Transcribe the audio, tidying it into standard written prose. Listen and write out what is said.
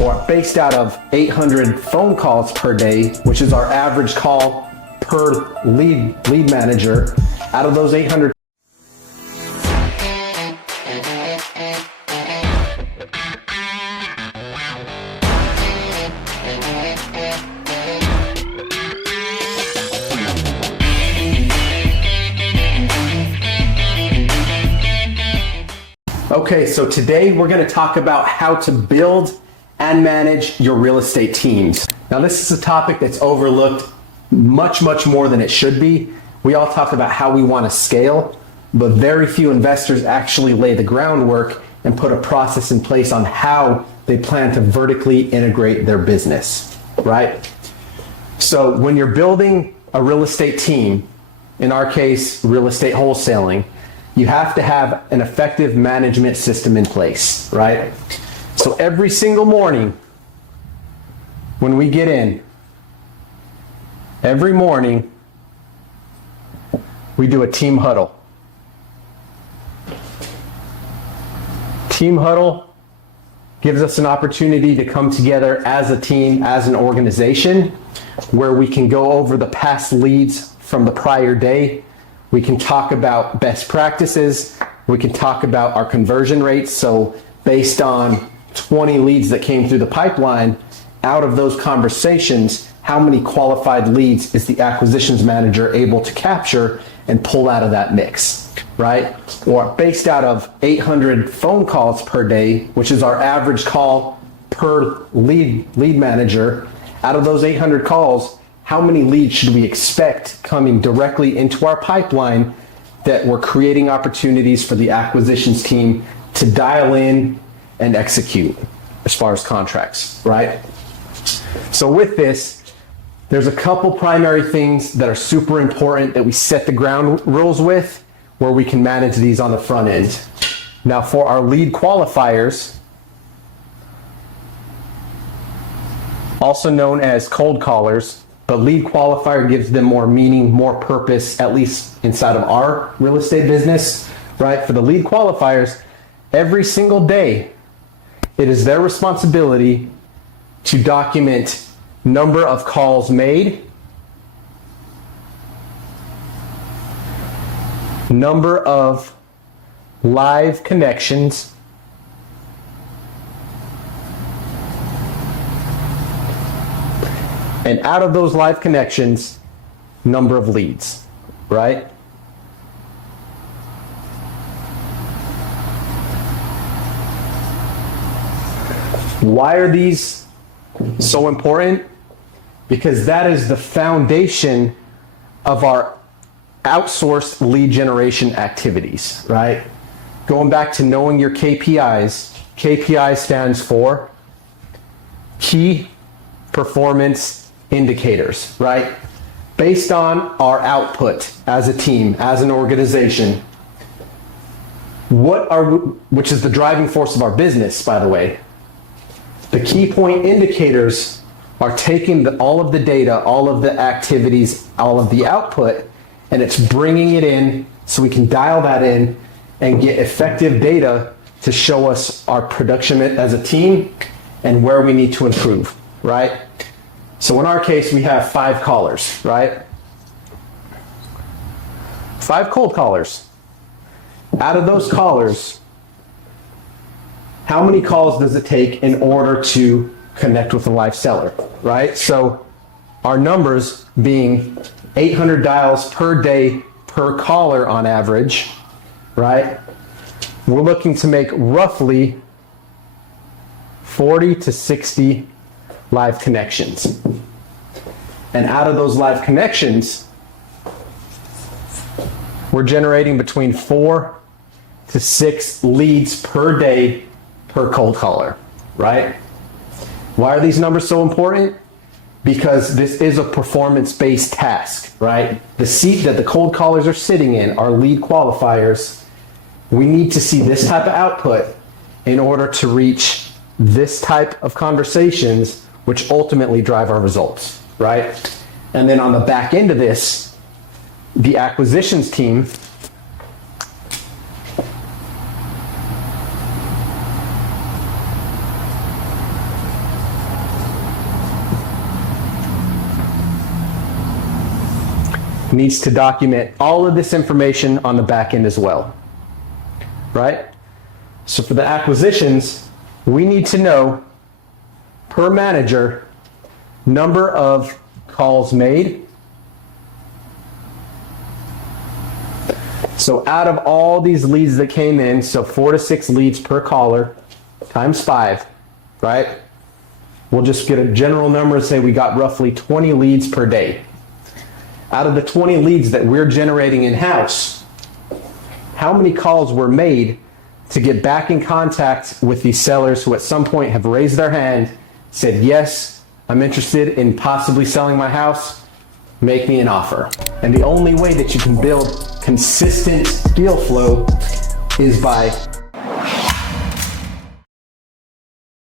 or based out of 800 phone calls per day, which is our average call per lead manager. Out of those 800, okay, so today we're going to talk about how to build and manage your real estate teams. Now, this is a topic that's overlooked much more than it should be. We all talk about how we want to scale, but very few investors actually lay the groundwork and put a process in place on how they plan to vertically integrate their business, right? So when you're building a real estate team, in our case, real estate wholesaling, you have to have an effective management system in place, right? So every single morning when we get in, every morning we do a team huddle. Team huddle gives us an opportunity to come together as a team, as an organization, where we can go over the past leads from the prior day. We can talk about best practices. We can talk about our conversion rates. So based on 20 leads that came through the pipeline, out of those conversations, how many qualified leads is the acquisitions manager able to capture and pull out of that mix, right? Or based out of 800 phone calls per day, which is our average call per lead manager, out of those 800 calls, how many leads should we expect coming directly into our pipeline that we're creating opportunities for the acquisitions team to dial in and execute as far as contracts, right? So with this, there's a couple primary things that are super important that we set the ground rules with, where we can manage these on the front end. Now, for our lead qualifiers, also known as cold callers, but lead qualifier gives them more meaning, more purpose, at least inside of our real estate business, right? For the lead qualifiers, every single day, it is their responsibility to document number of calls made, number of live connections, and out of those live connections, number of leads, right? Why are these so important? Because that is the foundation of our outsourced lead generation activities, right? Going back to knowing your KPIs, KPI stands for key performance indicators, right? Based on our output as a team, as an organization, which is the driving force of our business, by the way. The key point indicators are taking all of the data, all of the activities, all of the output, and it's bringing it in so we can dial that in and get effective data to show us our production as a team and where we need to improve, right? So in our case, we have 5 callers, right? 5 cold callers. Out of those callers, how many calls does it take in order to connect with a live seller, right? So our numbers being 800 dials per day per caller on average, right? We're looking to make roughly 40 to 60 live connections. And out of those live connections, we're generating between 4 to 6 leads per day per cold caller, right? Why are these numbers so important? Because this is a performance-based task, right? The seat that the cold callers are sitting in, our lead qualifiers, we need to see this type of output in order to reach this type of conversations, which ultimately drive our results, right? And then on the back end of this, the acquisitions team needs to document all of this information on the back end as well, right? So for the acquisitions, we need to know per manager, number of calls made. So out of all these leads that came in, so 4 to 6 leads per caller times 5, right? We'll just get a general number and say we got roughly 20 leads per day. Out of the 20 leads that we're generating in-house, how many calls were made to get back in contact with these sellers who at some point have raised their hand, said, yes, I'm interested in possibly selling my house, make me an offer. And the only way that you can build consistent deal flow is by